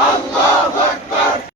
Allah